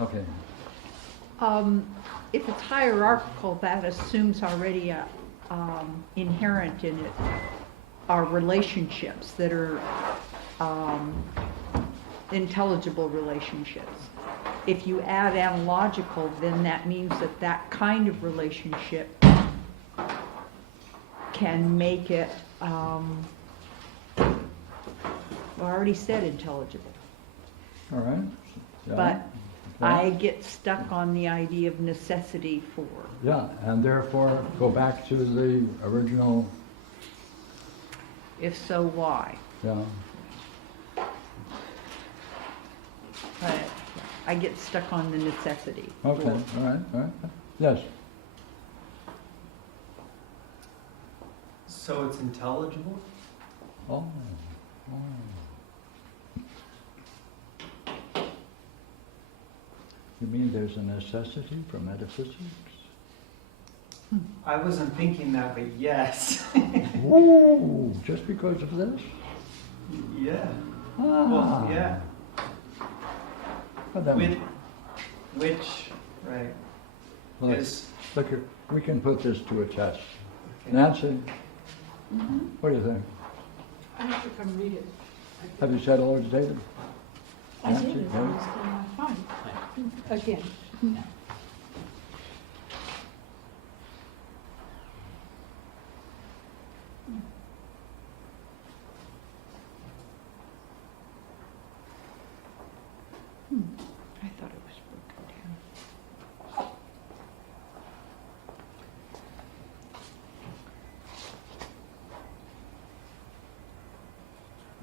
Okay. If it's hierarchical, that assumes already inherent in it are relationships that are intelligible relationships. If you add analogical, then that means that that kind of relationship can make it, well, I already said intelligible. All right. Yeah. But Yeah. I get stuck on the idea of necessity for. Yeah, and therefore go back to the original. If so, why? Yeah. But I get stuck on the necessity. Okay. for. All right. All right. Yes. So it's intelligible? Oh. Oh. You mean there's a necessity for metaphysics? I wasn't thinking that, but yes. Ooh, just because of this? Yeah. Ah. Well, yeah. Well, then, Which, right, look, is, look, we can put this to a test. okay. Nancy, what do you think? I have to come read it. Have you said hello to David? I Nancy, did it, yeah. I was fine. Again. I thought it was broken down.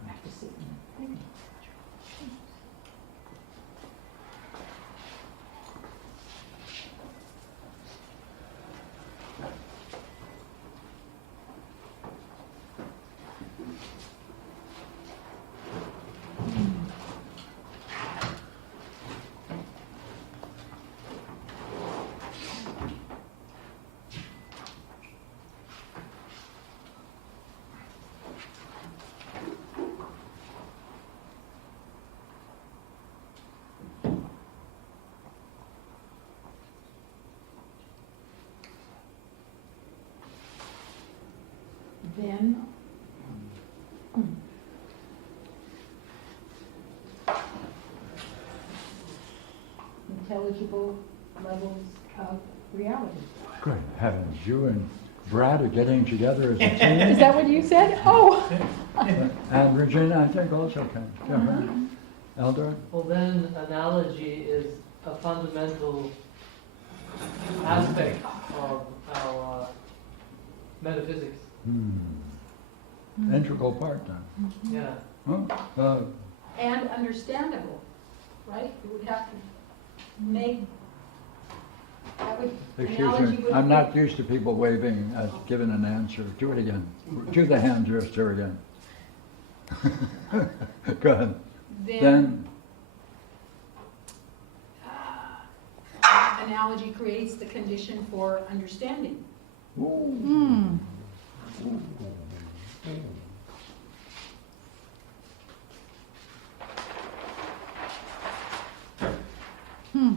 I have to sit in it. Then, intelligible levels of reality. Good heavens, you and Brad are getting together as a Is team? that what you said? Oh! And Regina, I think also can. Yeah, right. Elder? Well, then analogy is a fundamental aspect of our metaphysics. Integral part then. Yeah. Huh? And understandable, right? You would have to make, that would, Excuse analogy me, would. I'm not used to people waving, giving an answer. Do it again. Do the hand gesture again. Go ahead. Then, Analogy creates the condition for understanding. Hmm. Hmm.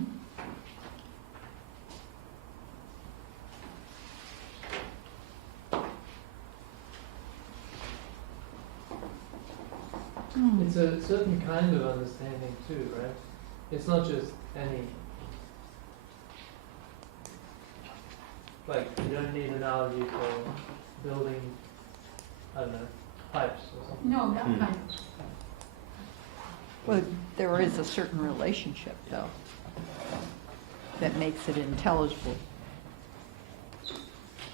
It's a certain kind of understanding too, right? It's not just any. Like, you don't need analogy for building, I don't know, pipes or something. No, that kind of. Well, there is a certain relationship, though, that makes it intelligible.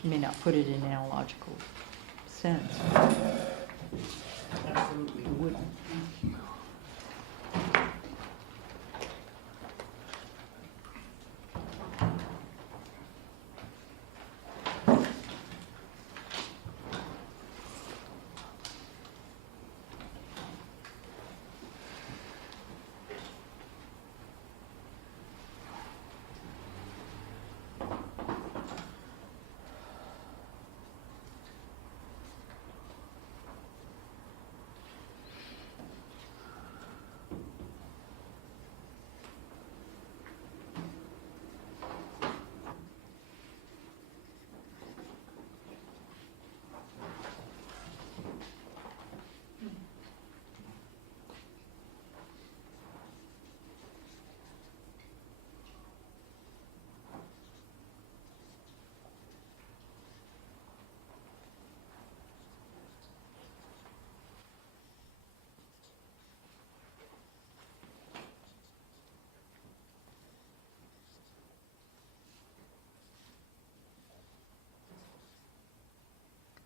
You may not put it in analogical sense. Absolutely wouldn't.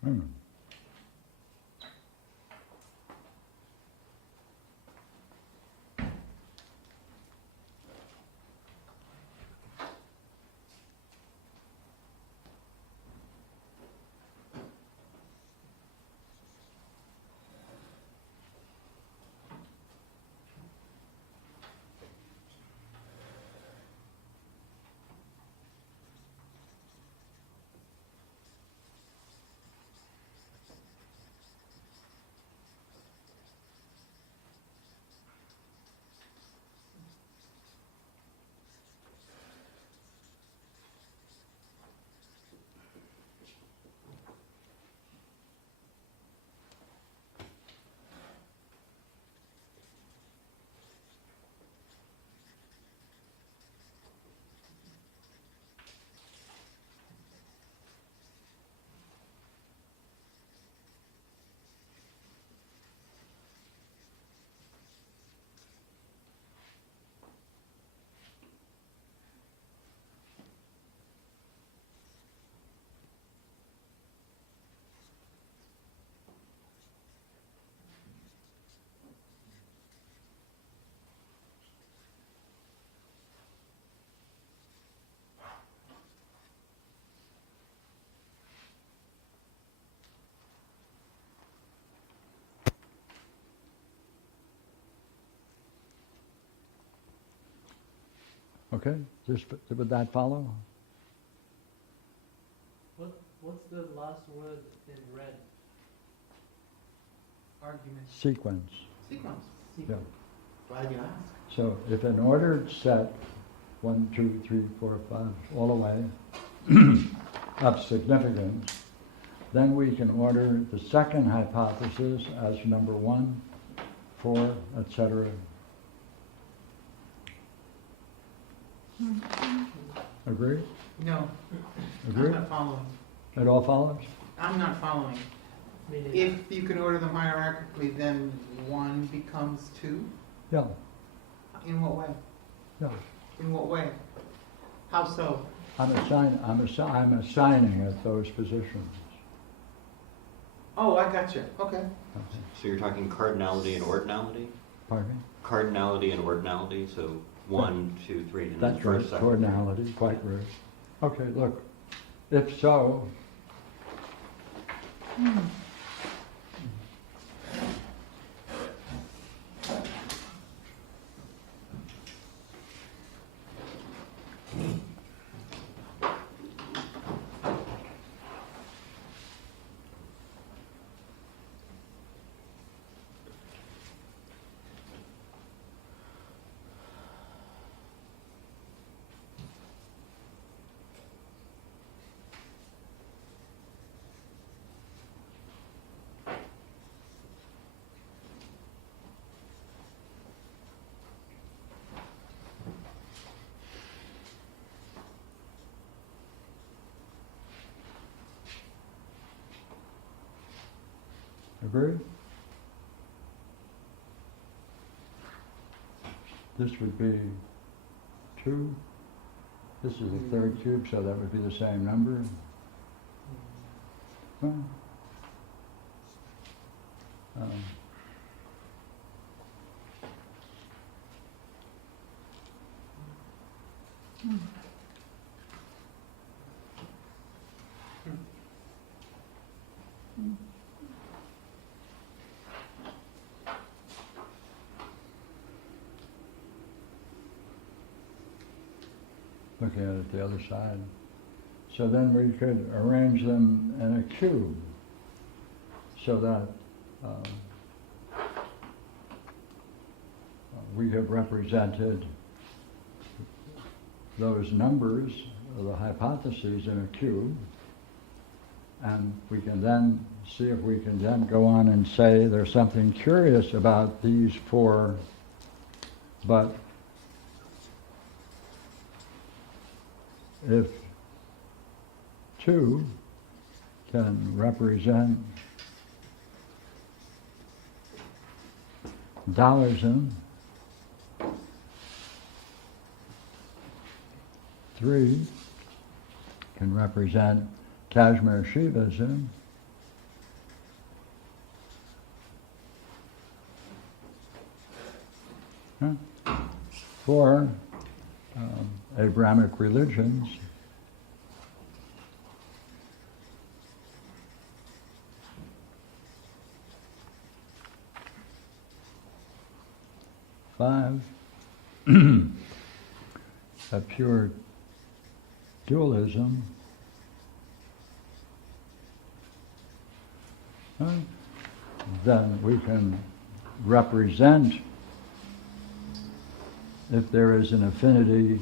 Hmm. Okay, would that follow? What's the last word in red? Argument. Sequence. Sequence. Yeah. Glad you asked. So if an ordered set, 1, 2, 3, 4, 5, all the way, of significance, then we can order the second hypothesis as number 1, 4, etc. Agree? No, Agree? I'm not following. It all follows? I'm not following. Meaning, If you can order them hierarchically, then 1 becomes 2? Yeah, In what way? yeah. In what way? How so? I'm assigning it those positions. Oh, I gotcha. Okay. So you're talking cardinality and ordinality? Pardon me? Cardinality and ordinality, so 1, 2, 3, and then That's right, first, second. cardinality, quite right. Okay, look, if so, agree? This would be 2. This is the third cube, so that would be the same number. Well, um, looking at it the other side. So then we could arrange them in a cube so that we have represented those numbers, the hypotheses, in a cube, and we can then see if we can then go on and say there's something curious about these 4, but if 2 can represent Taoism, 3 can represent Kashmir Shivaism, For Abrahamic religions, five, a pure dualism, then we can represent, if there is an affinity,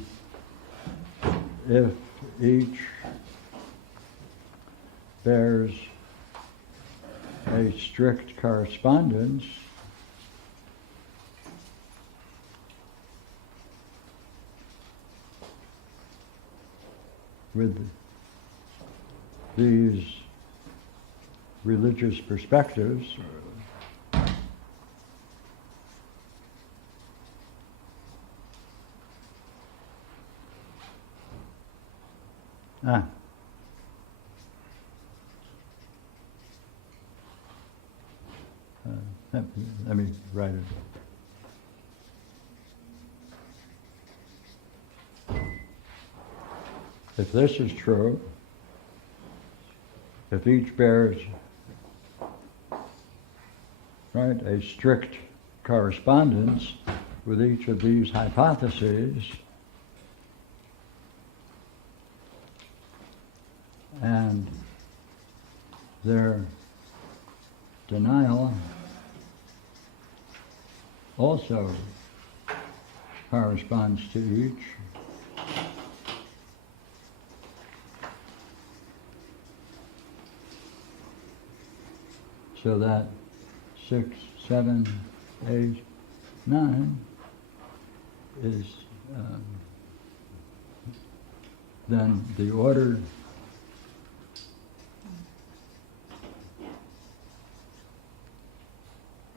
if each bears a strict correspondence with these religious perspectives, let me write it. If this is true, if each bears, right, a strict correspondence with each of these hypotheses, and their denial also corresponds to each, so that 6, 7, 8, 9 is then the order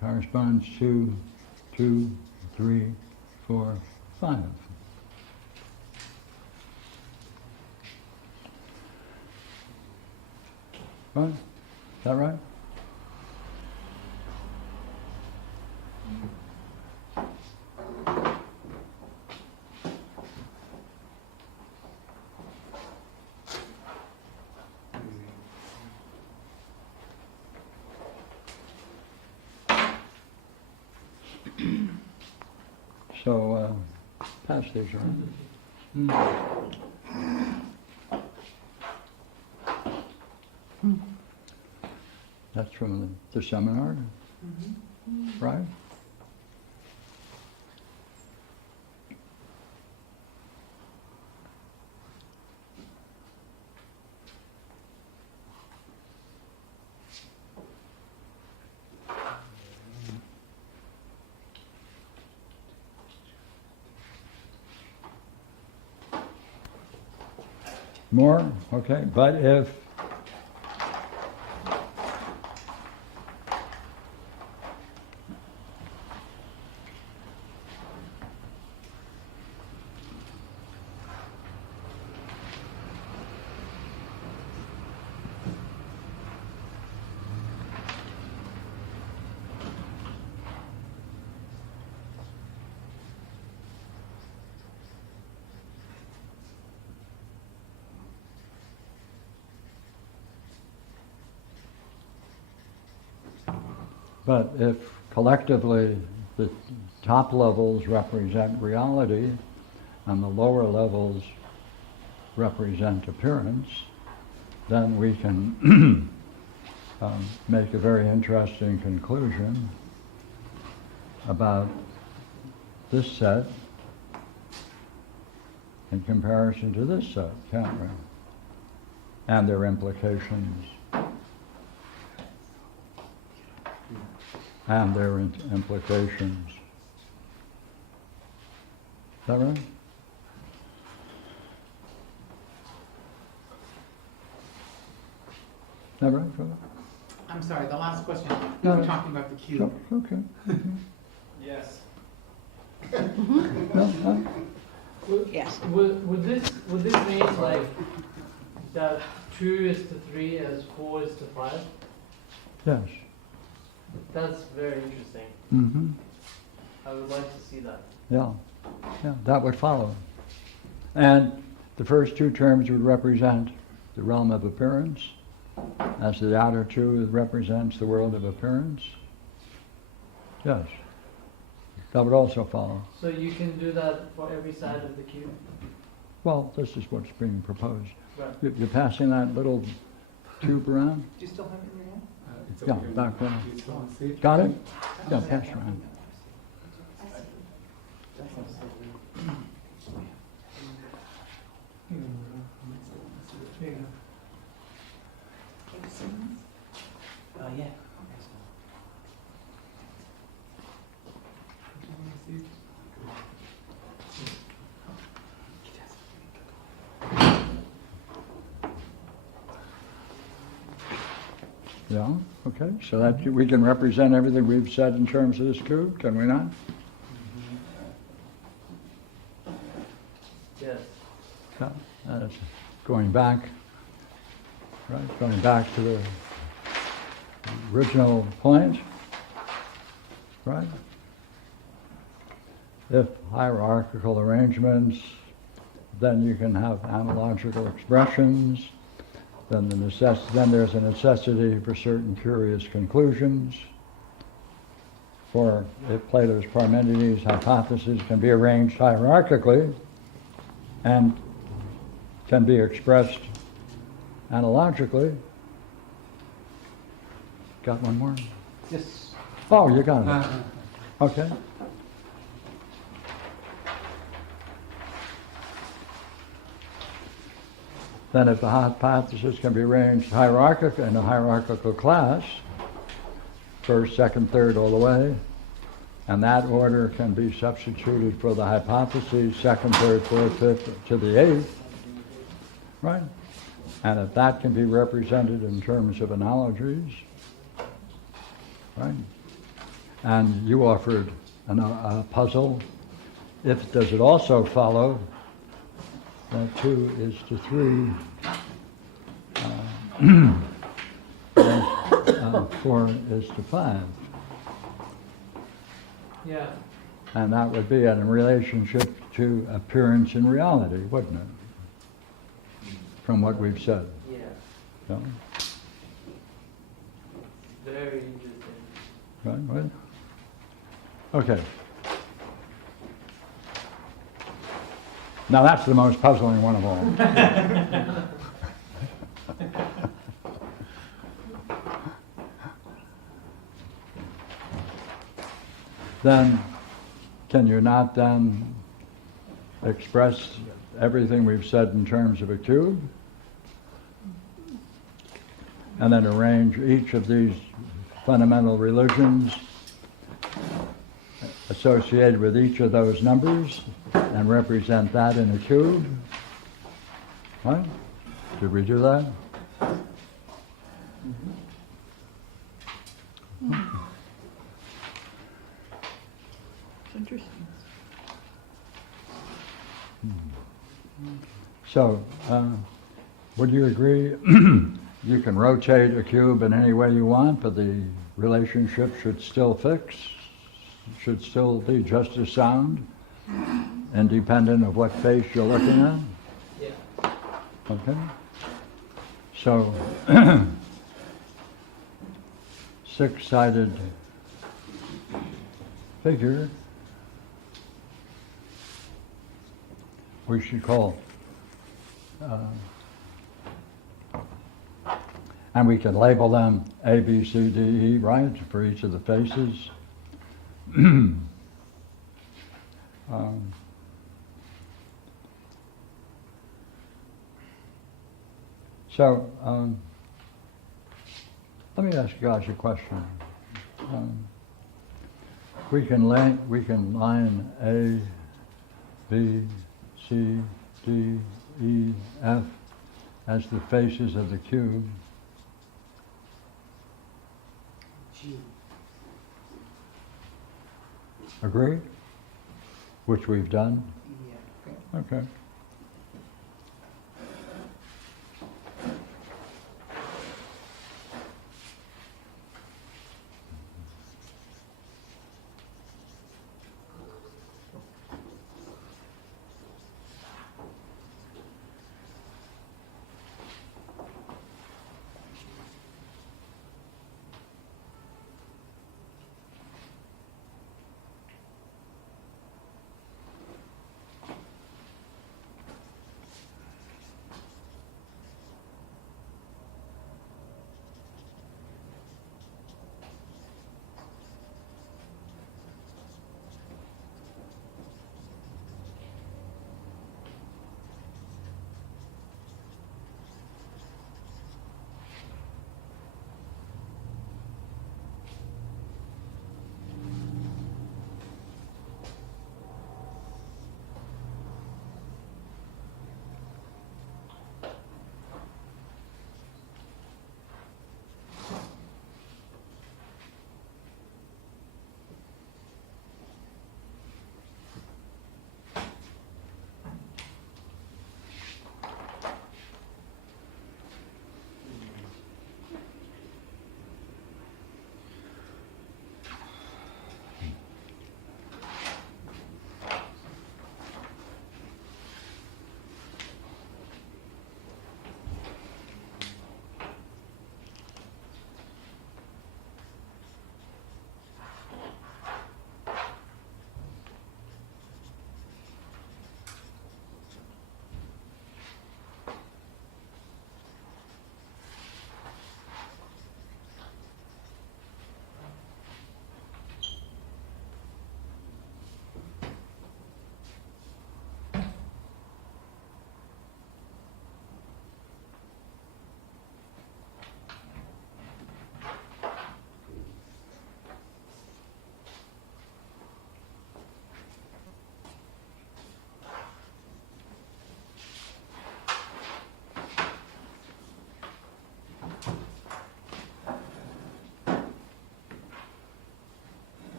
corresponds to 2, 3, 4, 5. Right? Is that right? So, pass these around. That's from the seminar, right? More? Okay, but if But if collectively the top levels represent reality and the lower levels represent appearance, then we can make a very interesting conclusion about this set in comparison to this set, can't we? And their implications. And their implications. Is that right? Is that right, Philip? I'm sorry, the last question, No, you were no. talking about the cube. Sure, okay. Yes. No, Yes. Would this mean like that 2 is to 3 as 4 is to 5? yes. That's very interesting. Mm-hmm. I would like to see that. Yeah, yeah, that would follow. And the first two terms would represent the realm of appearance, as the outer two represents the world of appearance. Yes, that would also follow. So you can do that for every side of the cube? Well, this is what's being proposed. Right. You're passing that little tube around? Do you still have it in your hand? It's Yeah, over here. back there. Do you still want to see it? Got it? Yeah, pass it around. Here you go. Yeah. Yeah, okay, so that, we can represent everything we've said in terms of this cube, can we not? Yes. Yeah, that's going back, right, going back to the original point, right? If hierarchical arrangements, then you can have analogical expressions, then there's a necessity for certain curious conclusions. For if Plato's Parmenides hypothesis can be arranged hierarchically and can be expressed analogically. Got one more? Yes. Oh, you got it. Okay. Then if the hypothesis can be arranged hierarchically in a hierarchical class, first, second, third, all the way, and that order can be substituted for the hypotheses, second, third, fourth, fifth, to the eighth, right? And if that can be represented in terms of analogies, right? And you offered a puzzle. Does it also follow that 2 is to 3, 4 is to 5? Yeah. And that would be in relationship to appearance and reality, wouldn't it? From what we've said. Yeah. Yeah? Very interesting. Right, right? Okay. Now that's the most puzzling one of all. Then, can you not then express everything we've said in terms of a cube? And then arrange each of these fundamental religions associated with each of those numbers and represent that in a cube? Right? Did we do that? It's interesting. So, would you agree you can rotate a cube in any way you want, but the relationship should still fix, should still be just as sound, independent of what face you're looking at? Yeah. Okay? So, six-sided figure we should call, and we can label them A, B, C, D, E, right, for each of the faces. Let me ask you guys a question. We can line A, B, C, D, E, F as the faces of the cube. Agree? Which we've done? Yeah. Okay.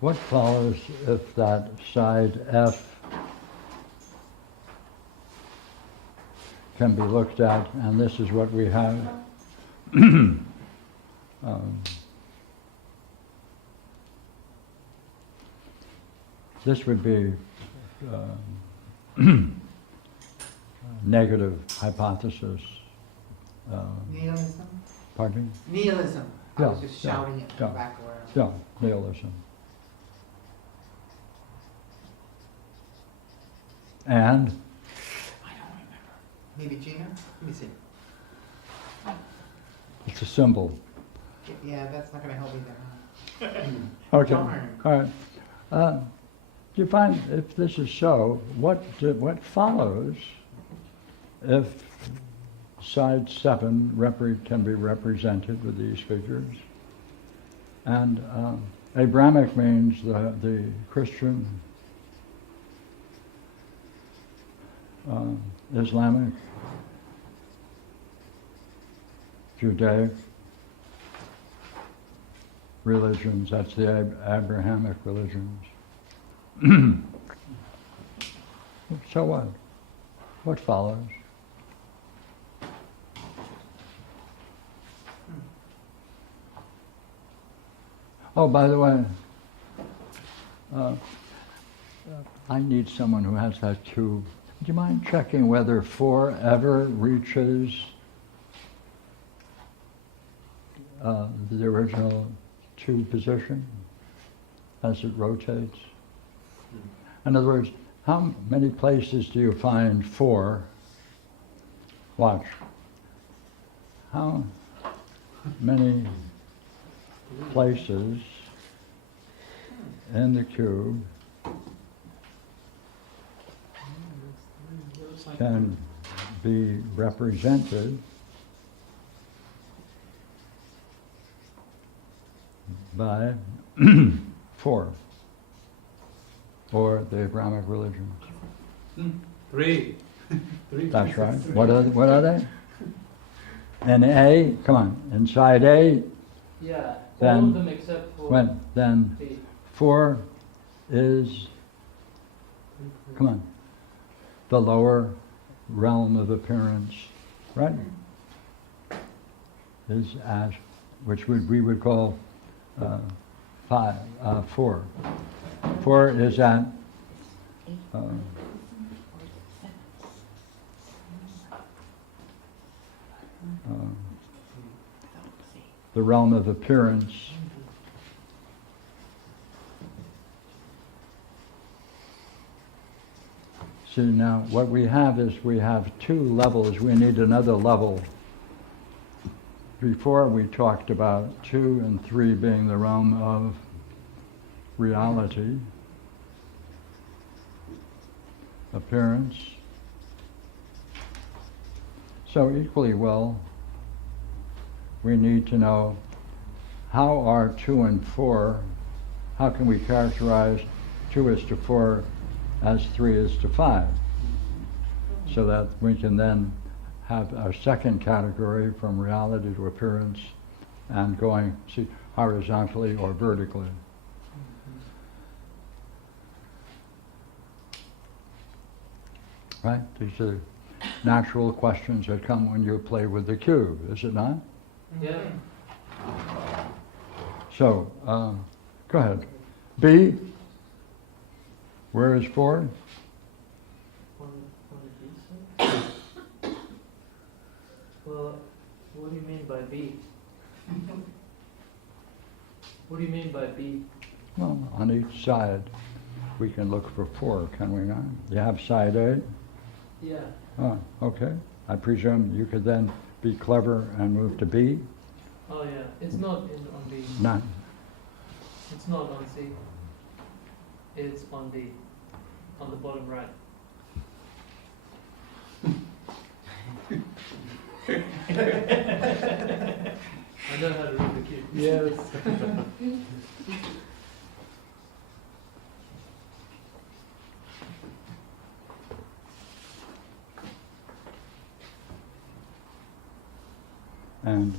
what follows if that side F can be looked at, and this is what we have. This would be negative hypothesis. Nihilism? Pardon? Nihilism. I Yeah, was just yeah, shouting it yeah. back where. Yeah, nihilism. And Maybe Gina? Let me see. it's a symbol. Yeah, that's not gonna help me then. Okay, Darn. all right. Do you find, if this is so, what follows if side 7 can be represented with these figures? And Abrahamic means the Christian, Islamic, Judaic religions, that's the Abrahamic religions. So what? What follows? Oh, by the way, I need someone who has that too. Do you mind checking whether 4 ever reaches the original 2 position as it rotates? In other words, how many places do you find 4? Watch. How many places in the cube can be represented by 4, or the Abrahamic religions? 3. That's right. What are they? In A, come on, inside A, Yeah, all Then of them except for then B. 4 is, come on, the lower realm of appearance, right? Is as, which we would call 4. 4 is at the realm of appearance. See, now what we have is we have 2 levels. We need another level. Before we talked about 2 and 3 being the realm of reality, appearance. So equally well, we need to know how are 2 and 4, how can we characterize 2 is to 4 as 3 is to 5, so that we can then have our second category from reality to appearance and going, see, horizontally or vertically. Right? These are natural questions that come when you play with the cube, is it not? Yeah. So, go ahead. B, where is 4? On the B side? Well, what do you mean by B? What do you mean by B? Well, on each side, we can look for 4, can we not? You have side A? Yeah. Oh, okay. I presume you could then be clever and move to B? Oh yeah, it's not on B. Not, It's not on C. It's on D. On the bottom right. I know how to read the cube. Yes. and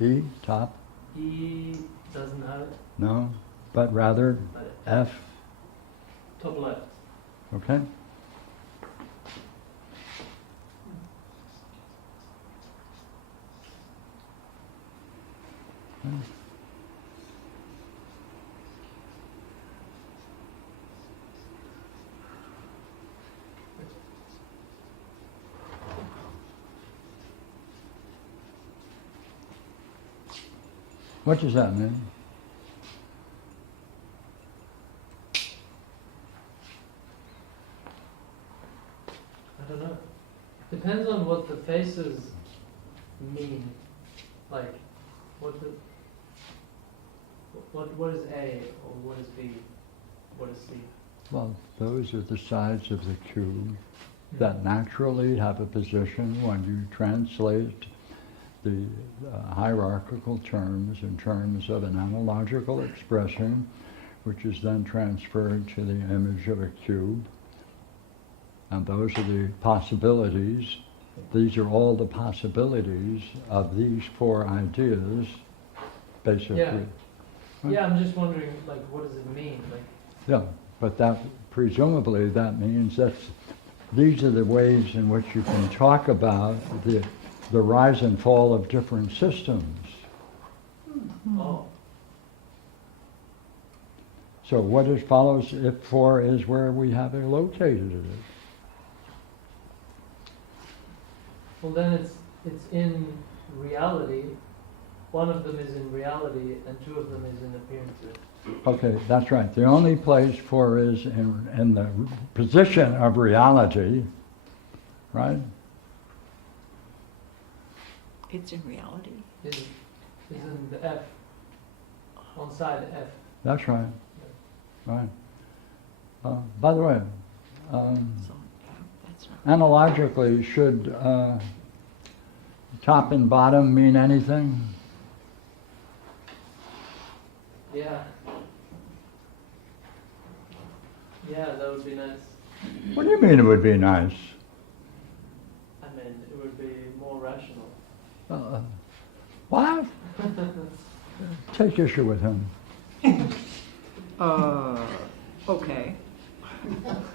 E, top? E doesn't have it. No? but rather But F, top left. okay? What does that mean? I don't know. Depends on what the faces mean. Like, what the, what is A or what is B? What is C? Well, those are the sides of the cube that naturally have a position when you translate the hierarchical terms in terms of an analogical expression, which is then transferred to the image of a cube. And those are the possibilities. These are all the possibilities of these four ideas, basically. Yeah. Yeah, I'm just wondering, like, what does it mean? Like, Yeah, but that, presumably, that means these are the ways in which you can talk about the rise and fall of different systems. oh, So what is follows if 4 is where we have it located it. well then it's in reality. One of them is in reality, and two of them is in appearances. Okay, that's right. The only place 4 is in the position of reality, right? It's in reality. Is in the F, on side F. That's right. Right. By the way, So, that's not. analogically, should top and bottom mean anything? Yeah. Yeah, that would be nice. What do you mean it would be nice? I mean, it would be more rational. What? Take issue with him. Okay.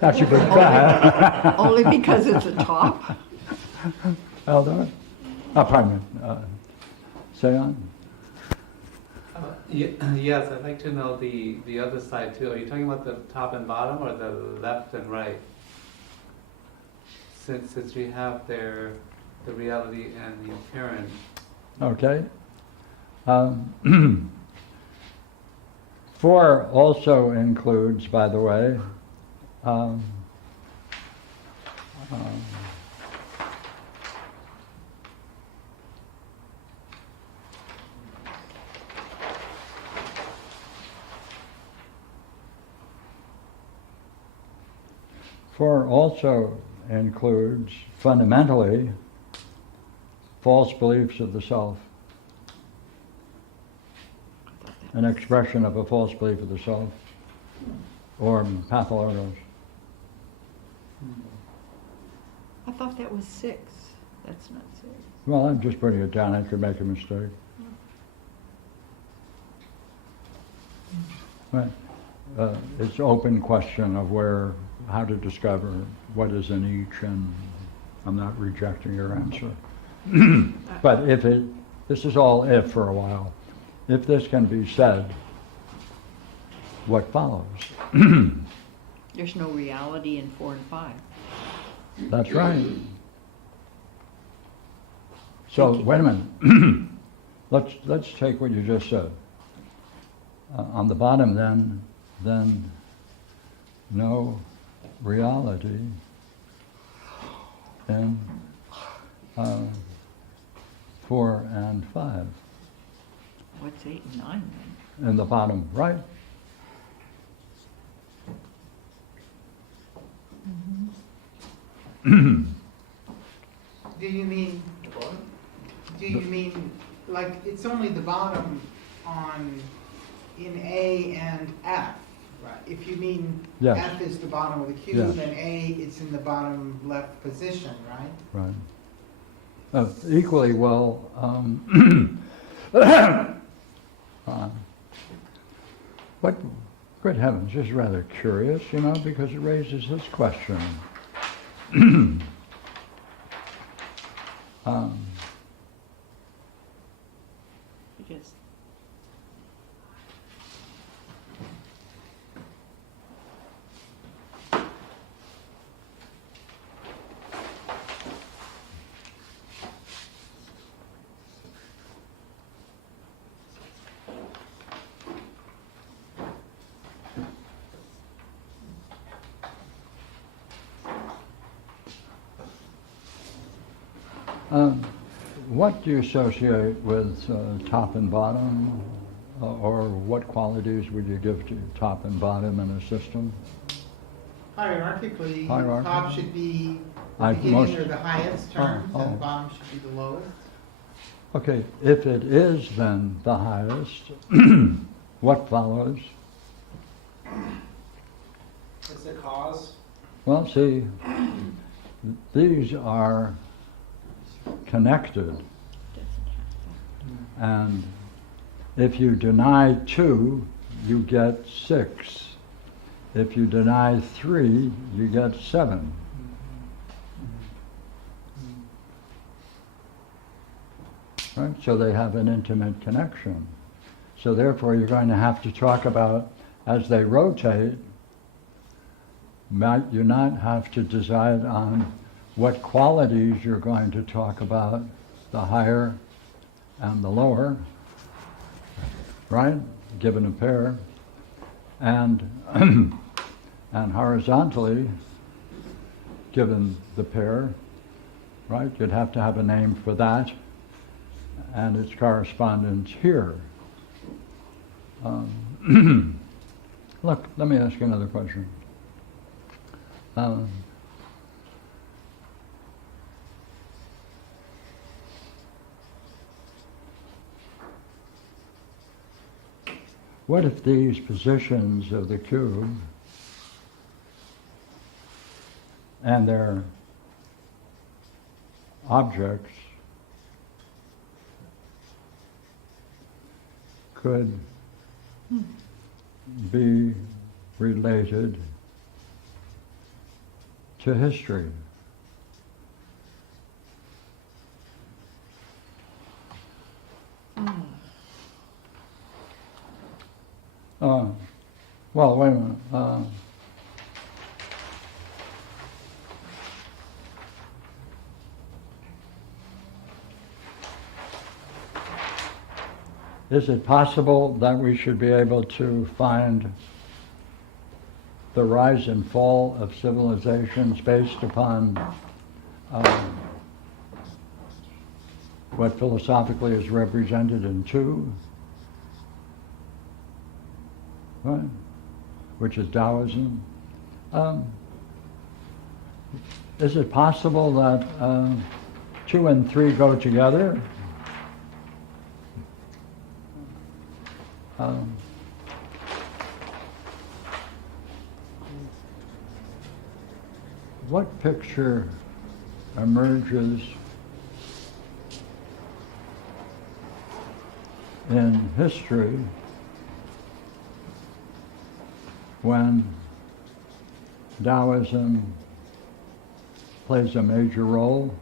That's a good bet. Only because it's a top? Eldar? Oh, pardon me. Say on. Yes, I'd like to know the other side too. Are you talking about the top and bottom or the left and right? Since we have the reality and the appearance. Okay. 4 also includes, by the way, four also includes, fundamentally, false beliefs of the self. An expression of a false belief of the self, or pathologos. I thought that was 6. That's not 6. Well, I'm just putting it down, I could make a mistake. Right. It's open question of how to discover what is in each, and I'm not rejecting your answer. But this is all if for a while. If this can be said, what follows? There's no reality in 4 and 5. That's right. So, Thank you. wait a minute. Let's take what you just said. On the bottom then no reality in 4 and 5. What's 8 and 9 then? In the bottom right. Do you mean, like, it's only the bottom in A and F, right? If you mean Yes. F is the bottom of the cube Yes. and A, it's in the bottom left position, right? Right. Equally well, What, good heavens, just rather curious, you know, because it raises this question. um, Because what do you associate with top and bottom, or what qualities would you give to top and bottom in a system? Hierarchically, Hierarchy. top should be the I- beginning most- or the highest terms, oh. and bottom should be the lowest. Okay, if it is then the highest, what follows? It's the cause. Well, see, these are connected, doesn't have and if you deny 2, you get 6. If you deny 3, you get 7. Right? So they have an intimate connection. So therefore you're going to have to talk about, as they rotate, might you not have to decide on what qualities you're going to talk about, the higher and the lower, right? Given a pair. And, and horizontally, given the pair, right? You'd have to have a name for that and its correspondence here. Look, let me ask you another question. What if these positions of the cube and their objects could be related to history? Well, wait a minute. Is it possible that we should be able to find the rise and fall of civilizations based upon what philosophically is represented in 2? Right? Which is Taoism. Is it possible that 2 and 3 go together? What picture emerges in history when Taoism plays a major role?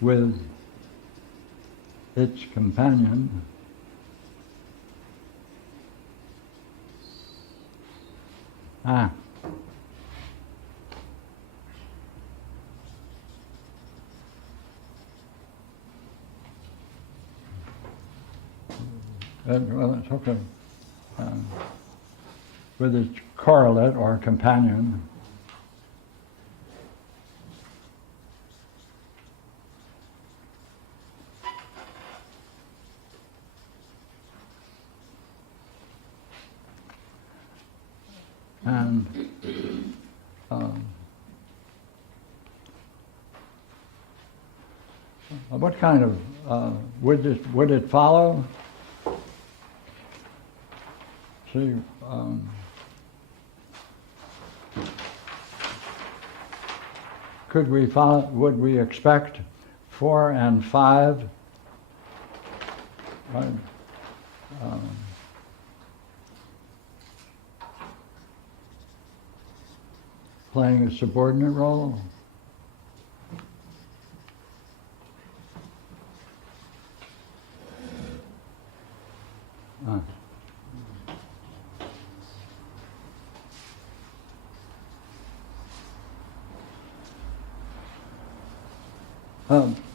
With its companion, well, it's okay. With its correlate or companion, and what kind of would it follow? See, could we follow, would we expect 4 and 5? Right? Playing a subordinate role? Uh.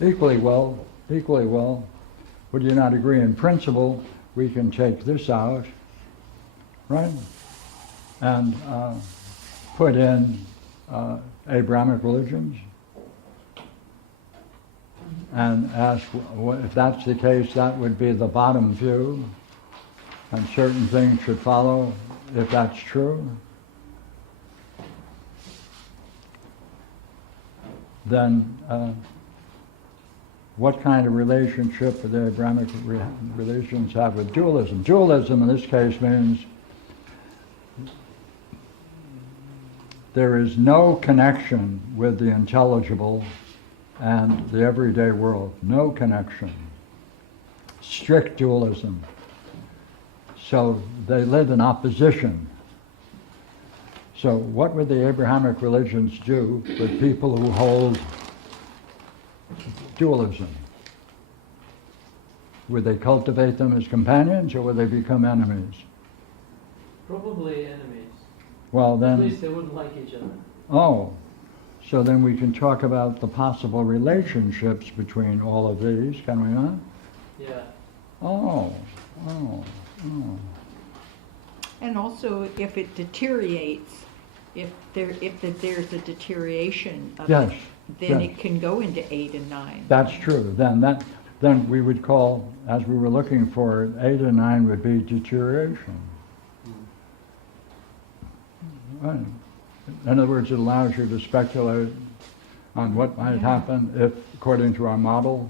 Equally well, would you not agree in principle, we can take this out, right? And put in Abrahamic religions and ask, if that's the case, that would be the bottom view, and certain things should follow if that's true. Then what kind of relationship do the Abrahamic religions have with dualism? Dualism in this case means there is no connection with the intelligible and the everyday world. No connection. Strict dualism. So they live in opposition. So what would the Abrahamic religions do with people who hold dualism? Would they cultivate them as companions, or would they become enemies? Probably enemies. Well At then, least they wouldn't like each other. oh, so then we can talk about the possible relationships between all of these, can we not? Yeah. Oh. And also, if it deteriorates, if there's a deterioration of Yes, it, then yes. it can go into 8 and 9. That's true. Then we would call, as we were looking for, 8 and 9 would be deterioration. Right. In other words, it allows you to speculate on what might happen if, according to our model,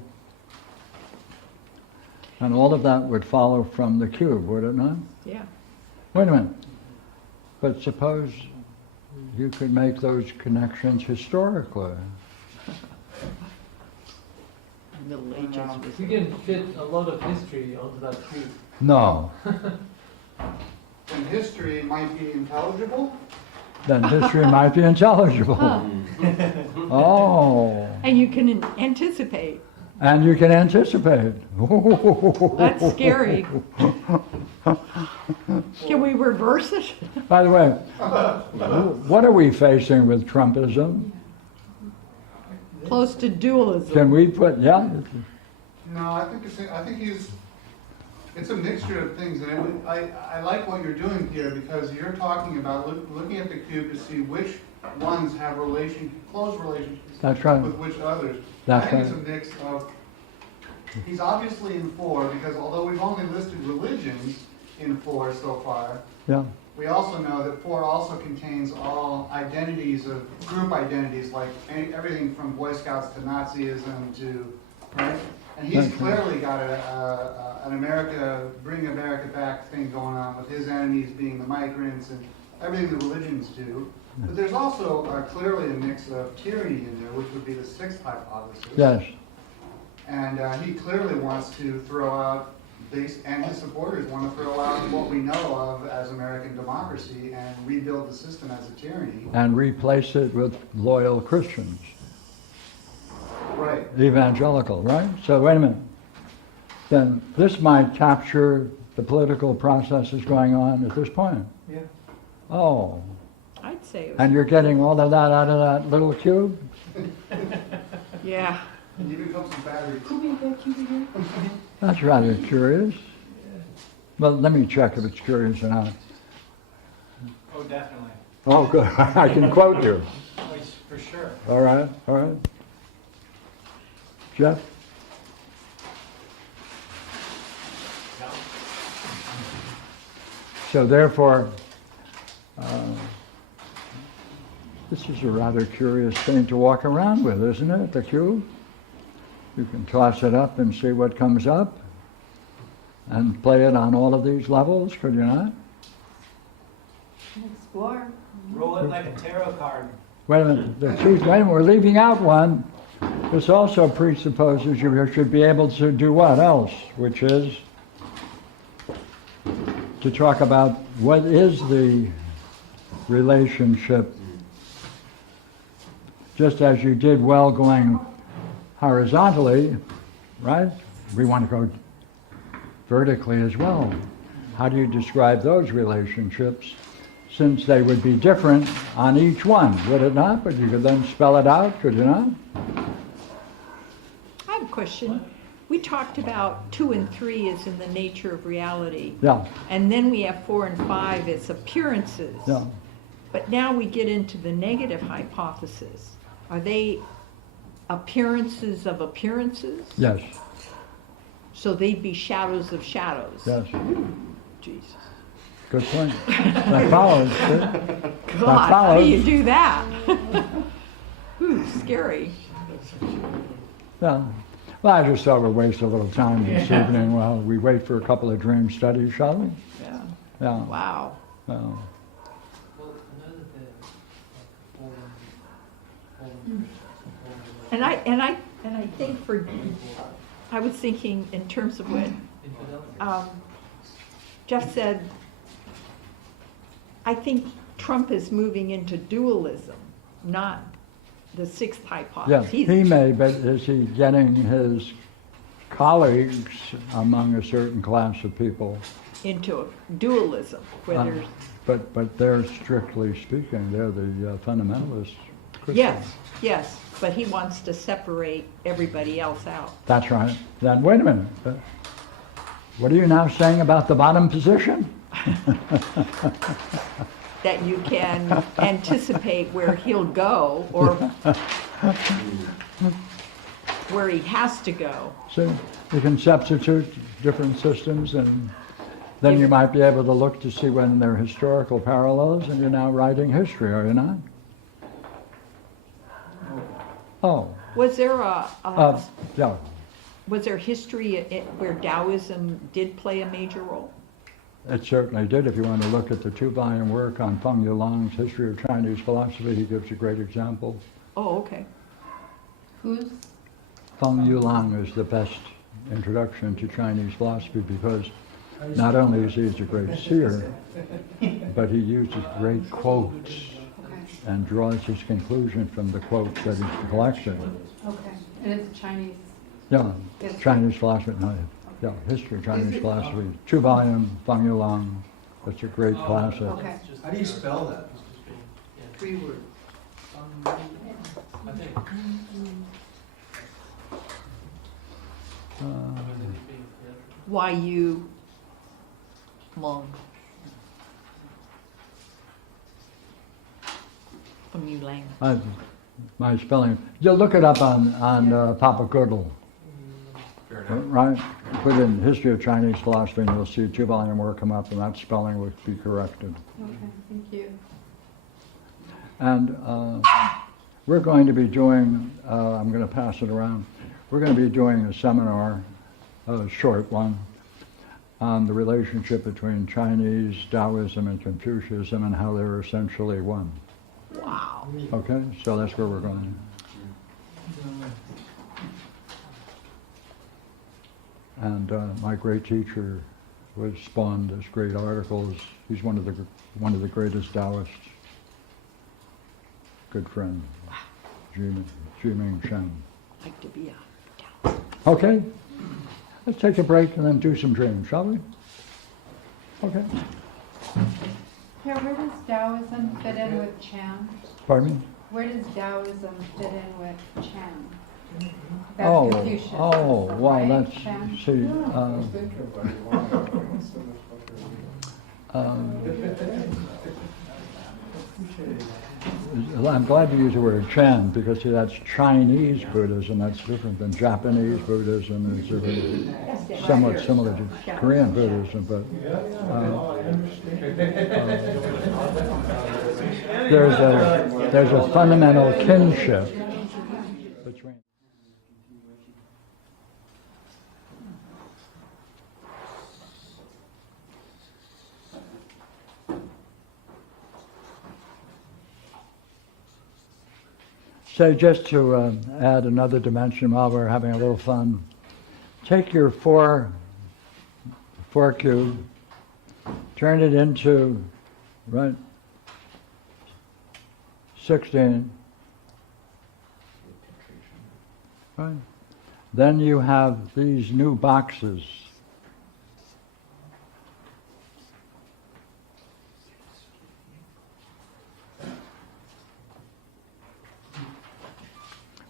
and all of that would follow from the cube, would it not? Yeah. Wait a minute. But suppose you could make those connections historically. Middle Ages was. We can fit a lot of history onto that cube. No. And history might be intelligible? Then history might be intelligible. Huh. Oh. And you can anticipate. And you can anticipate. That's scary. Can we reverse it? By the way, what are we facing with Trumpism? Close to dualism. Can we put, yeah? No, I think it's a mixture of things, and I like what you're doing here, because you're talking about looking at the cube to see which ones have close relationships That's right. with which others. That's I think right. it's a mix of, he's obviously in 4, because although we've only listed religions in 4 so far, Yeah. we also know that 4 also contains all identities of group identities, like everything from Boy Scouts to Nazism to, right? And he's That's right. clearly got an bring America back thing going on, with his enemies being the migrants and everything the religions do. But there's also clearly a mix of tyranny in there, which would be the 6th hypothesis. Yes. And he clearly wants to throw out, and his supporters want to throw out what we know of as American democracy and rebuild the system as a tyranny. And replace it with loyal Christians. Right. Evangelical, right? So wait a minute. Then this might capture the political processes going on at this point. Yeah. Oh. I'd say it was. And you're getting all of that out of that little cube? Yeah. And even comes some batteries. Could we have that cube again? That's rather curious. Well, let me check if it's curious or not. Oh, definitely. Oh, good. I can quote you. Oh, for sure. All right, all right. Jeff? No. So therefore, this is a rather curious thing to walk around with, isn't it, the cube? You can toss it up and see what comes up and play it on all of these levels, could you not? Explore. Roll it like a tarot card. wait a minute, wait a minute, we're leaving out one. This also presupposes you should be able to do what else, which is to talk about what is the relationship, just as you did well going horizontally, right? We want to go vertically as well. How do you describe those relationships? Since they would be different on each one, would it not? But you could then spell it out, could you not? I have a question. We talked about 2 and 3 is in the nature of reality. Yeah, And then we have 4 and 5 as appearances. yeah. But now we get into the negative hypothesis. Are they appearances of appearances? Yes, So they'd be shadows of shadows? yes. Jesus. Good point. That follows. God, how do you follows. do that? Ooh, scary. Yeah. Well, I just thought we'd waste a little time this evening while we wait for a couple of dream studies, shall we? Yeah. Yeah. Wow. Yeah. Well, another thing, And I think I was thinking in terms of what Jeff said, I think Trump is moving into dualism, not the 6th hypothesis. Yeah, he may, but is he getting his colleagues among a certain class of people? Into a dualism, where there's, But they're strictly speaking, they're the fundamentalists. Christians. yes, but he wants to separate everybody else out. That's right. Then, wait a minute. What are you now saying about the bottom position? That you can anticipate where he'll go or where he has to go. So you can substitute different systems, and then you might be able to look to see when there are historical parallels, and you're now writing history, are you not? Oh, Was there yeah. was there history where Taoism did play a major role? It certainly did. If you want to look at the 2-volume work on Feng Yulong's History of Chinese Philosophy, he gives a great example. Oh, okay. Who's? Feng Yulong is the best introduction to Chinese philosophy because not only is he a great seer, but he uses great quotes and draws his conclusion from the quotes that he's collected. Okay, and it's Chinese. Yeah, History. Chinese philosophy, no, yeah, History of Chinese Philosophy, 2-volume, Feng Yulong. That's a great classic. Okay. How do you spell that? 3 words. I think. YU Long. From Yulang. My spelling, you look it up on Papa Goodle, right? Put in History of Chinese Philosophy and you'll see a 2-volume work come up and that spelling would be corrected. Okay, thank you. And we're going to be doing, I'm going to pass it around, we're going to be doing a seminar, a short one, on the relationship between Chinese Taoism and Confucianism and how they're essentially one. Wow. Okay, so that's where we're going. And my great teacher was spawned this great articles. He's one of the greatest Taoists. Good friend, Jiming Shen. Like to be a Okay, let's take a break and then do some dreams, shall we? Okay. Here, where does Taoism fit in with Chan? Pardon me? Where does Taoism fit in with Chan? That's Oh, Confucius. oh, wow, right? that's, Chan? see, I'm glad you used the word Chan because see, that's Chinese Buddhism. That's different than Japanese Buddhism. It's somewhat similar to Korean Buddhism, but there's a fundamental kinship between. say, just to add another dimension while we're having a little fun, take your 4 cube, turn it into, right, 16, right? Then you have these new boxes.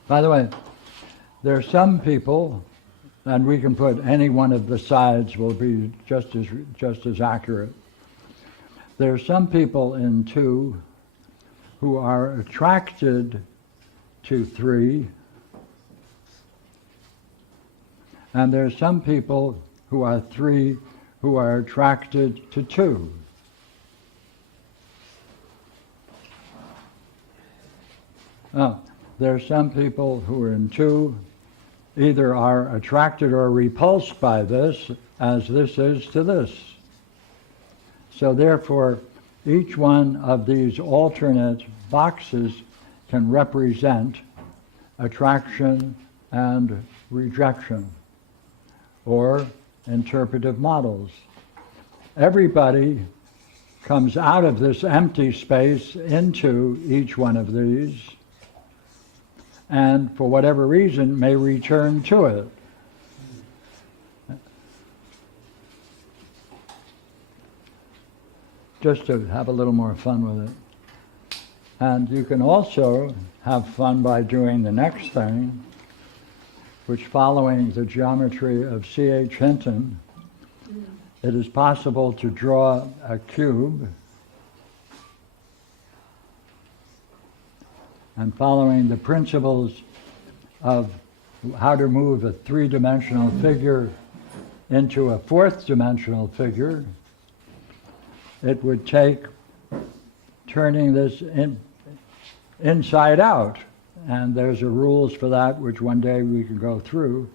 By the way, there are some people, and we can put any one of the sides will be just as accurate. There are some people in 2 who are attracted to 3, and there are some people who are 3 who are attracted to 2. There are some people who are in 2, either are attracted or repulsed by this, as this is to this. So therefore, each one of these alternate boxes can represent attraction and rejection, or interpretive models. Everybody comes out of this empty space into each one of these, and for whatever reason may return to it. Just to have a little more fun with it. And you can also have fun by doing the next thing, which, following the geometry of C.H. Hinton, it is possible to draw a cube, and following the principles of how to move a 3-dimensional figure into a 4th-dimensional figure, it would take turning this inside out. And there's a rules for that, which one day we can go through.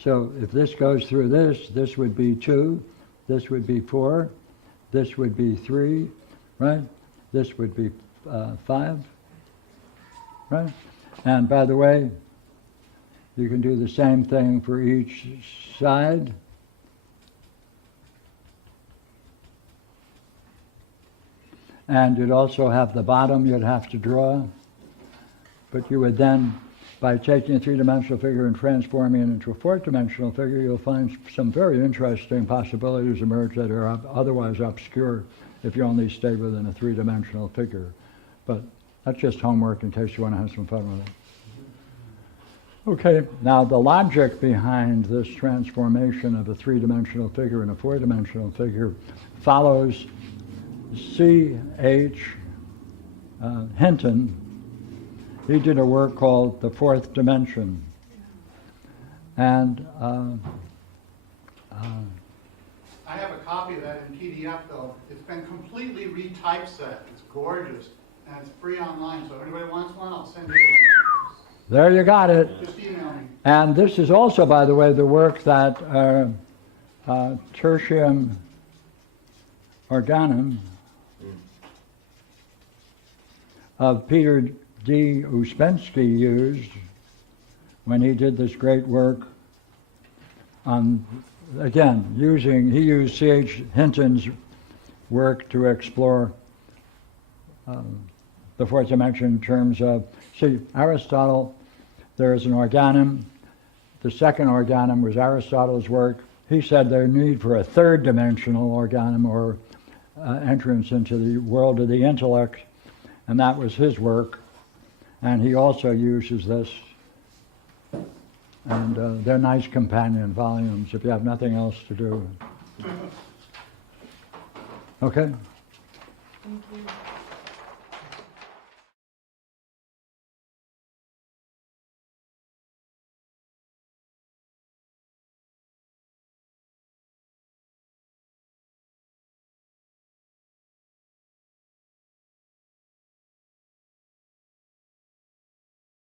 So if this goes through this would be 2, this would be 4, this would be 3, right? This would be 5, right? And by the way, you can do the same thing for each side. And you'd also have the bottom you'd have to draw. But you would then, by taking a 3-dimensional figure and transforming it into a 4th-dimensional figure, you'll find some very interesting possibilities emerge that are otherwise obscure if you only stay within a 3-dimensional figure. But that's just homework in case you want to have some fun with it. Okay, now the logic behind this transformation of a 3-dimensional figure and a 4-dimensional figure follows C.H. Hinton. He did a work called The 4th Dimension. And I have a copy of that in PDF though. It's been completely retypeset. It's gorgeous. And it's free online, so if anybody wants one, I'll send you a link. there you got it. Just email me. And this is also, by the way, the work that Tertium Organum of Peter D. Uspensky used when he did this great work on, again, he used C.H. Hinton's work to explore the 4th dimension in terms of, see, Aristotle, there is an organum. The second organum was Aristotle's work. He said there's need for a 3rd-dimensional organum, or entrance into the world of the intellect, and that was his work. And he also uses this. And they're nice companion volumes if you have nothing else to do. Okay? Thank you.